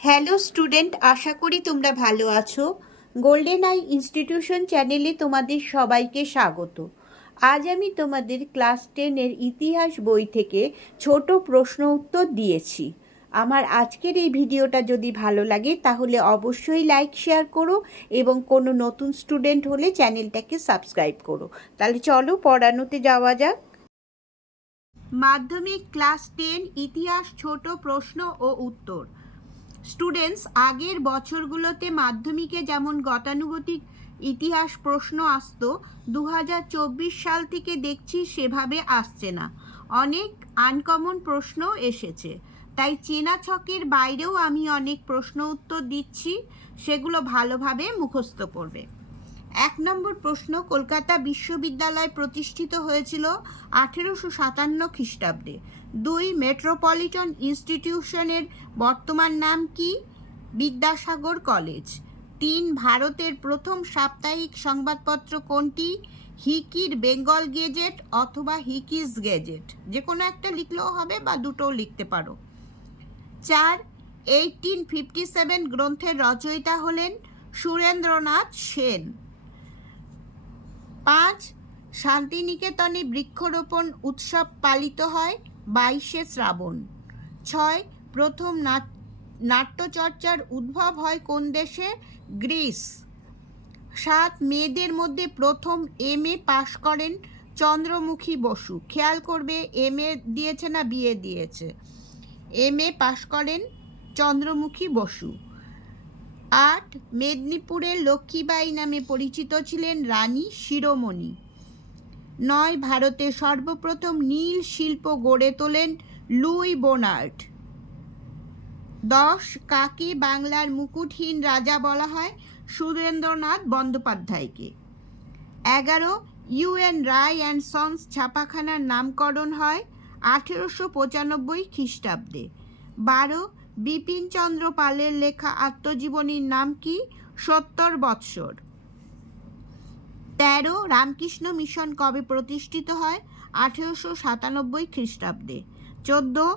Hello student, আশা করি তোমরা ভালো আছো। গোল্ডেন আই ইনস্টিটিউশন চ্যানেলে তোমাদের সবাইকে স্বাগত। আজ আমি তোমাদের ক্লাস 10-এর ইতিহাস বই থেকে ছোট প্রশ্ন উত্তর দিয়েছি। আমার আজকের এই ভিডিওটা যদি ভালো লাগে তাহলে অবশ্যই লাইক শেয়ার করো এবং কোনো নতুন স্টুডেন্ট হলে চ্যানেলটাকে সাবস্ক্রাইব করো। তাহলে চলো পড়ানোতে যাওয়া যাক। মাধ্যমিক ক্লাস 10 ইতিহাস ছোট প্রশ্ন ও উত্তর। স্টুডেন্টস, আগের বছরগুলোতে মাধ্যমিকে যেমন গতানুগতিক ইতিহাস প্রশ্ন আসতো, 2024 সাল থেকে দেখছি সেভাবে আসছে না। অনেক আনকমন প্রশ্ন এসেছে, তাই চেনা ছকের বাইরেও আমি অনেক প্রশ্ন উত্তর দিচ্ছি, সেগুলো ভালোভাবে মুখস্থ করবে। 1 নম্বর প্রশ্ন, কলকাতা বিশ্ববিদ্যালয় প্রতিষ্ঠিত হয়েছিল 1857 খ্রিস্টাব্দে। 2 মেট্রোপলিটন ইনস্টিটিউশনের বর্তমান নাম কি? বিদ্যাসাগর কলেজ। 3 ভারতের প্রথম সাপ্তাহিক সংবাদপত্র কোনটি? হিকির বেঙ্গল গেজেট অথবা হিকিস গেজেট, যে কোনো একটা লিখলেও হবে বা দুটোও লিখতে পারো। 4 1857 গ্রন্থের রচয়িতা হলেন সুরেন্দ্রনাথ সেন। 5 শান্তিনিকেতনে বৃক্ষরোপণ উৎসব পালিত হয় 22শে শ্রাবণ। 6 প্রথম নাট্যচর্চার উদ্ভব হয় কোন দেশে? গ্রিস। 7 মেয়েদের মধ্যে প্রথম MA পাশ করেন চন্দ্রমুখী বসু। খেয়াল করবে MA দিয়েছে না BA দিয়েছে। MA পাশ করেন চন্দ্রমুখী বসু। 8 মেদিনীপুরের লক্ষ্মীবাঈ নামে পরিচিত ছিলেন রানী শিরোমণি। 9 ভারতে সর্বপ্রথম নীল শিল্প গড়ে তোলেন লুই বোনার্ড। 10 কাকে বাংলার মুকুটহীন রাজা বলা হয়? সুরেন্দ্রনাথ বন্দ্যোপাধ্যায়কে। 11 UN রায় অ্যান্ড সন্স ছাপাখানার নামকরণ হয় 1895 খ্রিস্টাব্দে। 12 বিপিনচন্দ্র পালের লেখা আত্মজীবনীর নাম কি? 70 বৎসর। 13 রামকৃষ্ণ মিশন কবে প্রতিষ্ঠিত হয়? 1897 খ্রিস্টাব্দে। 14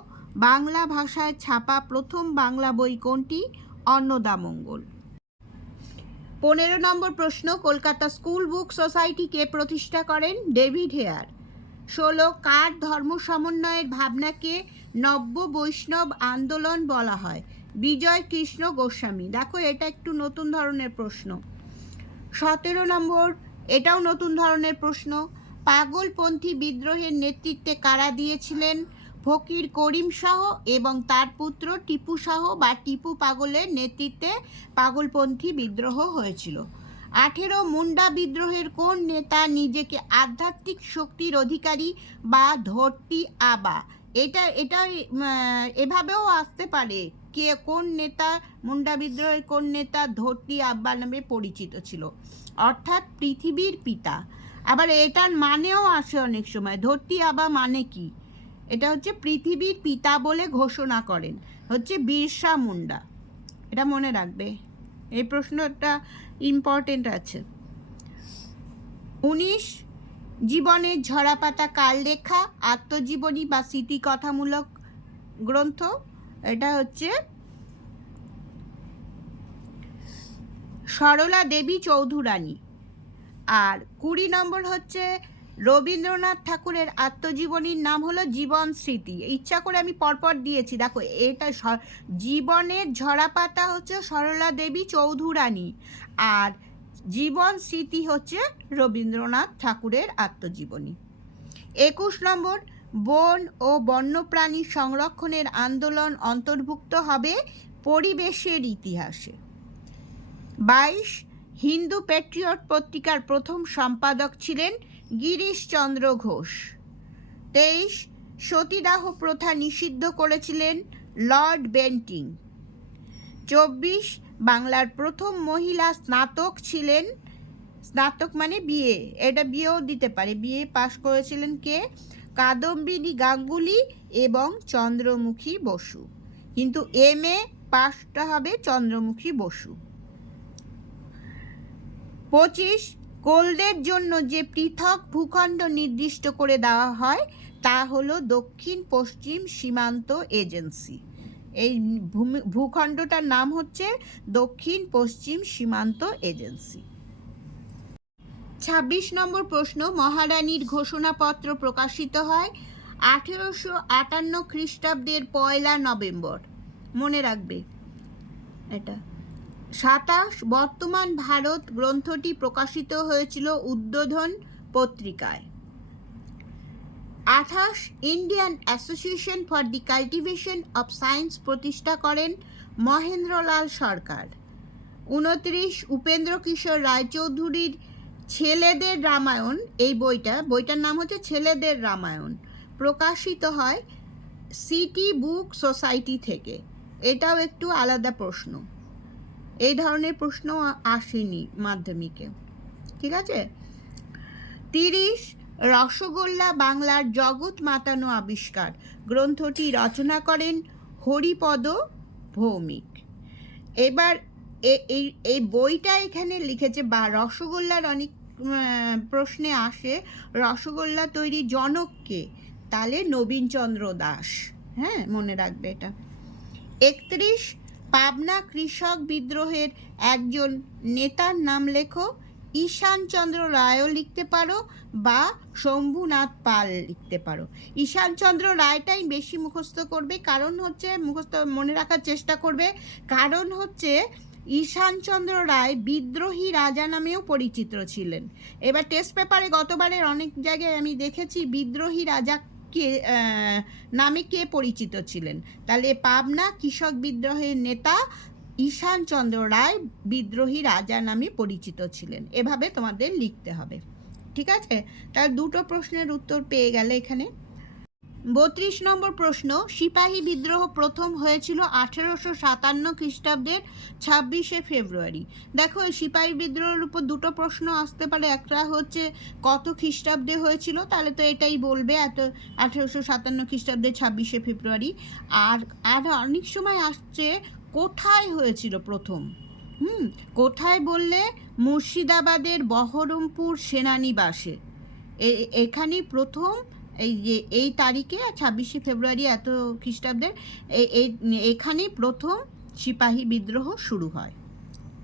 বাংলা ভাষায় ছাপা প্রথম বাংলা বই কোনটি? অন্নদামঙ্গল। 15 নম্বর প্রশ্ন, কলকাতা স্কুল বুক সোসাইটি কে প্রতিষ্ঠা করেন? David Hare. 16 কার ধর্ম সমন্বয়ের ভাবনাকে নব্য বৈষ্ণব আন্দোলন বলা হয়? বিজয় কৃষ্ণ গোস্বামী। দেখো, এটা একটু নতুন ধরনের প্রশ্ন। 17 নম্বর, এটাও নতুন ধরনের প্রশ্ন। পাগলপন্থী বিদ্রোহের নেতৃত্বে কারা দিয়েছিলেন? ফকির করিম শাহ এবং তার পুত্র টিপু শাহ বা টিপু পাগলের নেতৃত্বে পাগলপন্থী বিদ্রোহ হয়েছিল। 18 মুন্ডা বিদ্রোহের কোন নেতা নিজেকে আধ্যাত্মিক শক্তির অধিকারী বা ধরতি আবা? এটা এভাবেও আসতে পারে, কে কোন নেতা মুন্ডা বিদ্রোহের কোন নেতা ধরতি আব্বা নামে পরিচিত ছিল, অর্থাৎ পৃথিবীর পিতা। আবার এটার মানেও আসে অনেক সময়, ধরতি আবা মানে কি? এটা হচ্ছে পৃথিবীর পিতা বলে ঘোষণা করেন হচ্ছে বিরসা মুন্ডা। এটা মনে রাখবে, এই প্রশ্নটা ইম্পর্টেন্ট আছে। 19 জীবনের ঝরাপাতা কার লেখা? আত্মজীবনী বা স্মৃতিকথামূলক গ্রন্থ। এটা হচ্ছে সরলা দেবী চৌধুরানী। আর 20 নম্বর হচ্ছে রবীন্দ্রনাথ ঠাকুরের আত্মজীবনীর নাম হলো জীবন স্মৃতি। ইচ্ছা করে আমি পরপর দিয়েছি, দেখো এটা জীবনের ঝরাপাতা হচ্ছে সরলা দেবী চৌধুরানী, আর জীবন স্মৃতি হচ্ছে রবীন্দ্রনাথ ঠাকুরের আত্মজীবনী। 21 নম্বর, বন ও বন্যপ্রাণী সংরক্ষণের আন্দোলন অন্তর্ভুক্ত হবে পরিবেশের ইতিহাসে। 22 হিন্দু প্যাট্রিয়ট পত্রিকার প্রথম সম্পাদক ছিলেন গিরিশচন্দ্র ঘোষ। 23 সতীদাহ প্রথা নিষিদ্ধ করেছিলেন লর্ড বেন্টিং। 24 বাংলার প্রথম মহিলা স্নাতক ছিলেন, স্নাতক মানে বিএ, এটা বিয়েও দিতে পারে, বিএ পাশ করেছিলেন কে? কাদম্বিনী গাঙ্গুলি এবং চন্দ্রমুখী বসু, কিন্তু MA পাশটা হবে চন্দ্রমুখী বসু। 25 কোলদের জন্য যে পৃথক ভূখণ্ড নির্দিষ্ট করে দেওয়া হয় তা হলো দক্ষিণ পশ্চিম সীমান্ত এজেন্সি। এই ভূখণ্ডটার নাম হচ্ছে দক্ষিণ পশ্চিম সীমান্ত এজেন্সি। 26 নম্বর প্রশ্ন, মহারানীর ঘোষণাপত্র প্রকাশিত হয় 1858 খ্রিস্টাব্দের 1 নভেম্বর। মনে রাখবে এটা। 27 বর্তমান ভারত গ্রন্থটি প্রকাশিত হয়েছিল উদ্বোধন পত্রিকায়। 28 Indian association for the cultivation of science প্রতিষ্ঠা করেন মহেন্দ্রলাল সরকার। 29 উপেন্দ্র কিশোর রায়চৌধুরীর ছেলেদের রামায়ণ, এই বইটার নাম হচ্ছে ছেলেদের রামায়ণ, প্রকাশিত হয় সিটি বুক সোসাইটি থেকে। এটাও একটু আলাদা প্রশ্ন, এই ধরনের প্রশ্ন আসেনি মাধ্যমিকে, ঠিক আছে। 30 রসগোল্লা বাংলার জগৎ মাতানো আবিষ্কার গ্রন্থটি রচনা করেন হরিপদ ভৌমিক। এবার এই বইটা এখানে লিখেছে, বা রসগোল্লার অনেক প্রশ্নে আসে রসগোল্লা তৈরি জনককে, তাহলে নবীনচন্দ্র দাস, হ্যাঁ মনে রাখবে এটা। 31 পাবনা কৃষক বিদ্রোহের একজন নেতার নাম লেখো। ঈশানচন্দ্র রায়ও লিখতে পারো বা শম্ভুনাথ পাল লিখতে পারো। ঈশানচন্দ্র রায়টাই বেশি মুখস্থ করবে, কারণ হচ্ছে মুখস্থ মনে রাখার চেষ্টা করবে, কারণ হচ্ছে ঈশানচন্দ্র রায় বিদ্রোহী রাজা নামেও পরিচিত ছিলেন। এবার টেস্ট পেপারে গতবারের অনেক জায়গায় আমি দেখেছি বিদ্রোহী রাজা কে নামে কে পরিচিত ছিলেন, তাহলে পাবনা কৃষক বিদ্রোহের নেতা ঈশানচন্দ্র রায় বিদ্রোহী রাজা নামে পরিচিত ছিলেন, এভাবে তোমাদের লিখতে হবে, ঠিক আছে। তার দুটো প্রশ্নের উত্তর পেয়ে গেলে এখানে। 32 নম্বর প্রশ্ন, সিপাহী বিদ্রোহ প্রথম হয়েছিল 1857 খ্রিস্টাব্দের 26শে ফেব্রুয়ারি। দেখো এই সিপাহী বিদ্রোহের উপর দুটো প্রশ্ন আসতে পারে, একটা হচ্ছে কত খ্রিস্টাব্দে হয়েছিল, তাহলে তো এটাই বলবে 1857 খ্রিস্টাব্দের 26শে ফেব্রুয়ারি। আর অনেক সময় আসছে কোথায় হয়েছিল প্রথম, কোথায় বললে মুর্শিদাবাদের বহরমপুর সেনানিবাসে, এখানেই প্রথম এই তারিখে 26শে ফেব্রুয়ারি এত খ্রিস্টাব্দের এখানেই প্রথম সিপাহী বিদ্রোহ শুরু হয়,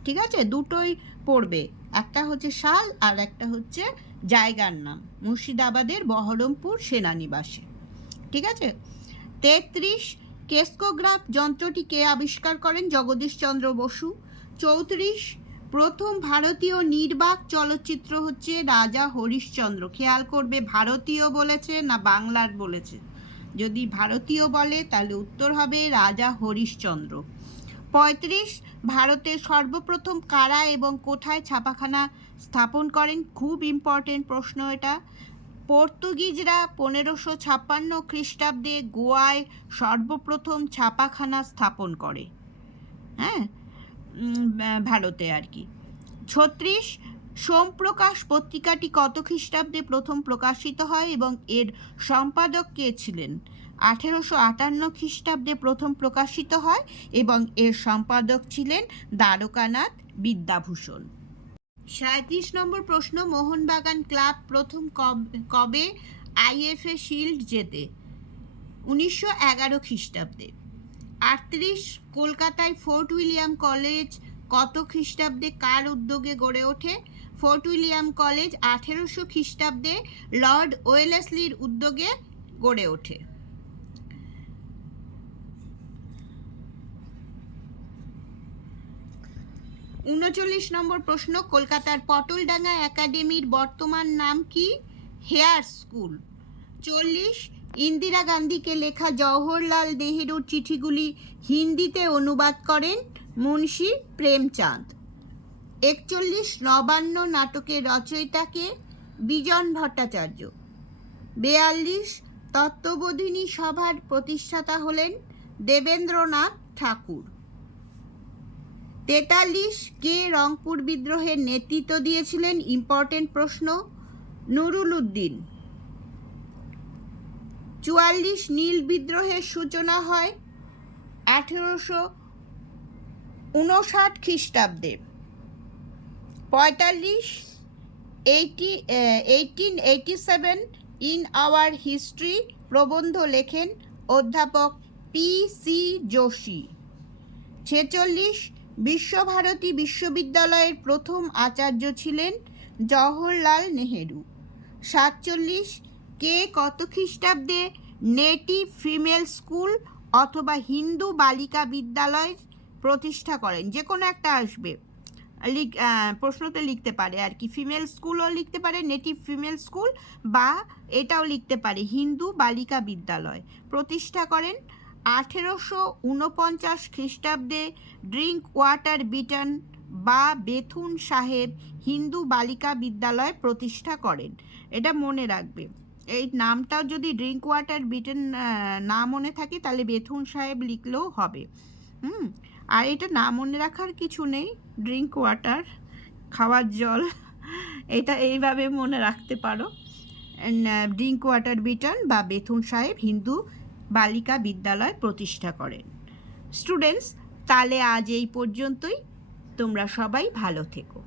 ঠিক আছে। দুটোই পড়বে, একটা হচ্ছে সাল আর একটা হচ্ছে জায়গার নাম, মুর্শিদাবাদের বহরমপুর সেনানিবাসে, ঠিক আছে। 33 কেসকোগ্রাফ যন্ত্রটি কে আবিষ্কার করেন? জগদীশচন্দ্র বসু। 34 প্রথম ভারতীয় নির্বাক চলচ্চিত্র হচ্ছে রাজা হরিশ্চন্দ্র। খেয়াল করবে ভারতীয় বলেছে না বাংলার বলেছে, যদি ভারতীয় বলে তাহলে উত্তর হবে রাজা হরিশ্চন্দ্র। 35 ভারতের সর্বপ্রথম কারা এবং কোথায় ছাপাখানা স্থাপন করেন? খুব ইম্পর্টেন্ট প্রশ্ন এটা। পর্তুগিজরা 1556 খ্রিস্টাব্দে গোয়ায় সর্বপ্রথম ছাপাখানা স্থাপন করে, হ্যাঁ ভারতে আর কি। 36 সোমপ্রকাশ পত্রিকাটি কত খ্রিস্টাব্দে প্রথম প্রকাশিত হয় এবং এর সম্পাদক কে ছিলেন? 1858 খ্রিস্টাব্দে প্রথম প্রকাশিত হয় এবং এর সম্পাদক ছিলেন দ্বারকানাথ বিদ্যাভূষণ। 37 নম্বর প্রশ্ন, মোহনবাগান ক্লাব প্রথম কবে আইএফএ শিল্ড জেতে? 1911 খ্রিস্টাব্দে। 38 কলকাতায় ফোর্ট উইলিয়াম কলেজ কত খ্রিস্টাব্দে কার উদ্যোগে গড়ে ওঠে? ফোর্ট উইলিয়াম কলেজ 1800 খ্রিস্টাব্দে লর্ড ওয়েলেসলির উদ্যোগে গড়ে ওঠে। 39 নম্বর প্রশ্ন, কলকাতার পটলডাঙ্গা একাডেমির বর্তমান নাম কি? Hair school. 40 ইন্দিরা গান্ধীকে লেখা জওহরলাল নেহেরুর চিঠিগুলি হিন্দিতে অনুবাদ করেন মুন্সি প্রেমচাঁদ। 41 নবান্ন নাটকের রচয়িতাকে? বিজন ভট্টাচার্য। 42 তত্ত্ববোধিনী সভার প্রতিষ্ঠাতা হলেন দেবেন্দ্রনাথ ঠাকুর। 43 কে রংপুর বিদ্রোহের নেতৃত্ব দিয়েছিলেন? ইম্পর্টেন্ট প্রশ্ন, নুরুল উদ্দিন। 44 নীল বিদ্রোহের সূচনা হয় 1859 খ্রিস্টাব্দে। 45 1887 ইন আওয়ার হিস্ট্রি প্রবন্ধ লেখেন অধ্যাপক P.C. যোশী। 46 বিশ্বভারতী বিশ্ববিদ্যালয়ের প্রথম আচার্য ছিলেন জওহরলাল নেহেরু। 47 কে কত খ্রিস্টাব্দে নেটিভ ফিমেল স্কুল অথবা হিন্দু বালিকা বিদ্যালয় প্রতিষ্ঠা করেন? যে কোনো একটা আসবে, প্রশ্নতে লিখতে পারে আর কি, ফিমেল স্কুলও লিখতে পারে, নেটিভ ফিমেল স্কুল, বা এটাও লিখতে পারে হিন্দু বালিকা বিদ্যালয় প্রতিষ্ঠা করেন। 1849 খ্রিস্টাব্দে ড্রিঙ্ক ওয়াটার বিটন বা বেথুন সাহেব হিন্দু বালিকা বিদ্যালয় প্রতিষ্ঠা করেন। এটা মনে রাখবে, এই নামটাও যদি ড্রিঙ্ক ওয়াটার বিটন না মনে থাকে তাহলে বেথুন সাহেব লিখলেও হবে। আর এটা না মনে রাখার কিছু নেই, ড্রিঙ্ক ওয়াটার খাওয়ার জল, এটা এইভাবে মনে রাখতে পারো। ড্রিঙ্ক ওয়াটার বিটন বা বেথুন সাহেব হিন্দু বালিকা বিদ্যালয় প্রতিষ্ঠা করেন। স্টুডেন্টস, তাহলে আজ এই পর্যন্তই। তোমরা সবাই ভালো থেকো।